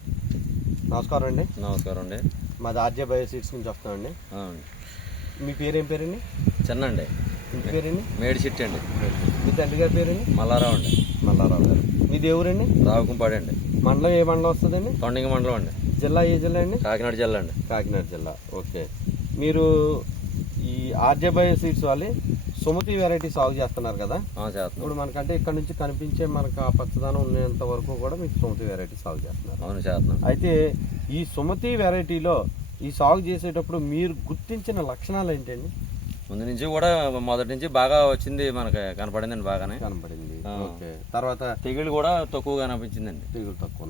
నమస్కారం అండి. నమస్కారం అండి. మాది ఆర్జే బయో సీడ్స్ నుంచి వస్తామండి మీ పేరేం పేరండి? చిన్నండి ఇంటి పేరండి మేడి చెట్టు అండి. మీ తండ్రి గారి పేరండి మల్లారావు అండి. మల్లారావు గారు. మీ దేవురండి రావుకుంపాడు అండి. మండలం ఏ మండలం వస్తుందండి? తొండంగి మండలం అండి. జిల్లా ఏ జిల్లా అండి? కాకినాడ జిల్లా అండి. కాకినాడ జిల్లా. ఓకే. మీరు ఈ ఆర్జే బయో సీడ్స్ వాళ్ళు? సుమతి వెరైటీ సాగు చేస్తున్నారు కదా? ఇప్పుడు మనకంటే ఇక్కడ నుంచి కనిపించే మనకు ఆ పచ్చదనం ఉన్నంత వరకు కూడా మీకు సుమతి వెరైటీ సాగు చేస్తున్నారు. అవును చేస్తున్నాం అయితే ఈ సుమతి వెరైటీలో ఈ సాగు చేసేటప్పుడు మీరు గుర్తించిన లక్షణాలు ఏంటండి? ముందు నుంచి కూడా మొదటి నుంచి బాగా వచ్చింది మనకి కనపడిందండి బాగానే. కనపడింది. ఓకే. తర్వాత తెగులు కూడా తక్కువగా అనిపించిందండి. తెగులు తక్కువ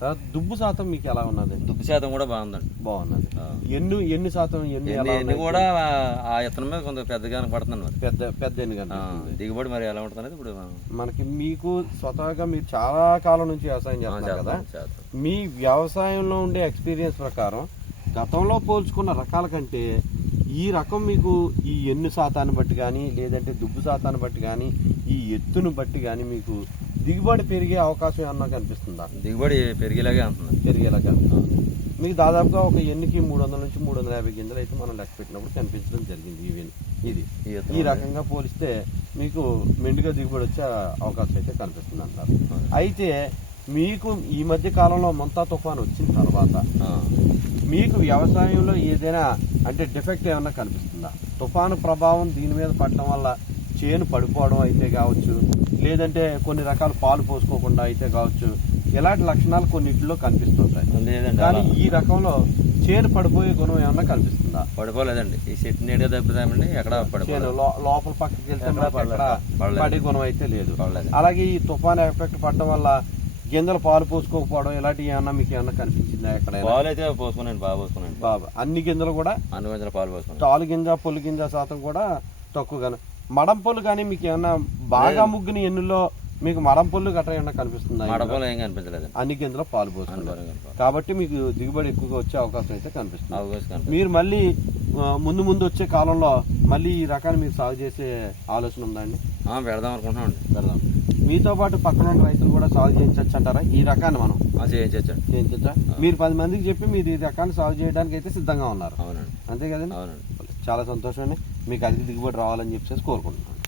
తర్వాత దుబ్బు శాతం మీకు ఎలా ఉన్నది? దుబ్బు శాతం కూడా బాగుందండి. బాగున్నది. ఎన్ని ఎన్ని శాతం ఎన్ని ఎన్ని? కూడా ఆ ఇత్తనం మీద కొంత పెద్దగా కనపడుతుంది మరి. పెద్ద పెద్ద ఎన్ని దిగుబడి మరి ఎలా ఉంటుంది ఇప్పుడు మనకి మీకు స్వతహాగా మీరు చాలా కాలం నుంచి వ్యవసాయం చేస్తున్నారు కదా. మీ వ్యవసాయంలో ఉండే ఎక్స్పీరియన్స్ ప్రకారం గతంలో పోల్చుకున్న రకాల కంటే ఈ రకం మీకు ఈ ఎన్ను శాతాన్ని బట్టి కానీ లేదంటే దుబ్బు శాతాన్ని బట్టి కానీ ఈ ఎత్తును బట్టి కానీ మీకు దిగుబడి పెరిగే అవకాశం ఏమన్నా కనిపిస్తుందా? దిగుబడి పెరిగేలాగే ఉంటుంది పెరిగేలా కనిపిస్తుంది మీకు దాదాపుగా ఒక ఎన్నుకి మూడు వందల నుంచి మూడు వందల యాభై గింజలు అయితే మనం లెక్క పెట్టినప్పుడు కనిపించడం జరిగింది ఇవి ఇది. ఈ రకంగా పోలిస్తే మీకు మెండుగా దిగుబడి వచ్చే అవకాశం అయితే కనిపిస్తుంది అంటారు. అయితే మీకు ఈ మధ్య కాలంలో మొంతా తుఫాన్ వచ్చిన తర్వాత మీకు వ్యవసాయంలో ఏదైనా అంటే డిఫెక్ట్ ఏమన్నా కనిపిస్తుందా? తుఫాను ప్రభావం దీని మీద పడటం వల్ల చేను పడిపోవడం అయితే కావచ్చు లేదంటే కొన్ని రకాల పాలు పోసుకోకుండా అయితే కావచ్చు ఇలాంటి లక్షణాలు కొన్నిటిలో కనిపిస్తుంటాయి. కానీ ఈ రకంలో చేను పడిపోయే గుణం ఏమన్నా కనిపిస్తుందా? పడిపోలేదండి. ఈ చెట్టు నీడే దెబ్బతామండి ఎక్కడ చేను లోపల పక్కకి వెళ్తే. పడే గుణం అయితే లేదు. అలాగే ఈ తుఫాన్ ఎఫెక్ట్ పడడం వల్ల గింజలు పాలు పోసుకోకపోవడం ఇలాంటివి ఏమన్నా మీకు ఏమన్నా కనిపించిందా ఎక్కడైనా? పాలు అయితే పోసుకున్నాను బాగా పోసుకున్నాను. బాబా అన్ని గింజలు కూడా అన్ని వందల పాలు పోసుకున్నాను. తాలు గింజ పొల్లు గింజ శాతం కూడా తక్కువగానే. మడం పొల్లు కానీ మీకు ఏమన్నా బాగా ముగ్గుని ఎన్నులో మీకు మడం పొల్లు గట్రా ఏమన్నా కనిపిస్తుందా మడపలు ఏం కనిపించలేదండి అన్ని గింజలు పాలు పోసుకున్నారు. పాలు. కనిపించలేదు. కాబట్టి మీకు దిగుబడి ఎక్కువగా వచ్చే అవకాశం అయితే కనిపిస్తుంది. అవకాశం కనిపించలేదు. మీరు మళ్ళీ ముందు ముందు వచ్చే కాలంలో మళ్ళీ ఈ రకాన్ని మీరు సాగు చేసే ఆలోచన ఉందా అండి? పెడదాం అనుకుంటున్నామండి పెడదాం. మీతో పాటు పక్కన ఉన్న రైతులు కూడా సాగు చేయించచ్చు అంటారా? ఈ రకాన్ని మనం? చేయించచ్చా. మీరు పది మందికి చెప్పి మీరు ఈ రకాన్ని సాగు చేయడానికి అయితే సిద్ధంగా ఉన్నారు. అవునండి. అంతే కదండి? అవునండి. చాలా సంతోషం అండి. మీకు అధిక దిగుబడి రావాలని చెప్పేసి కోరుకుంటున్నాను.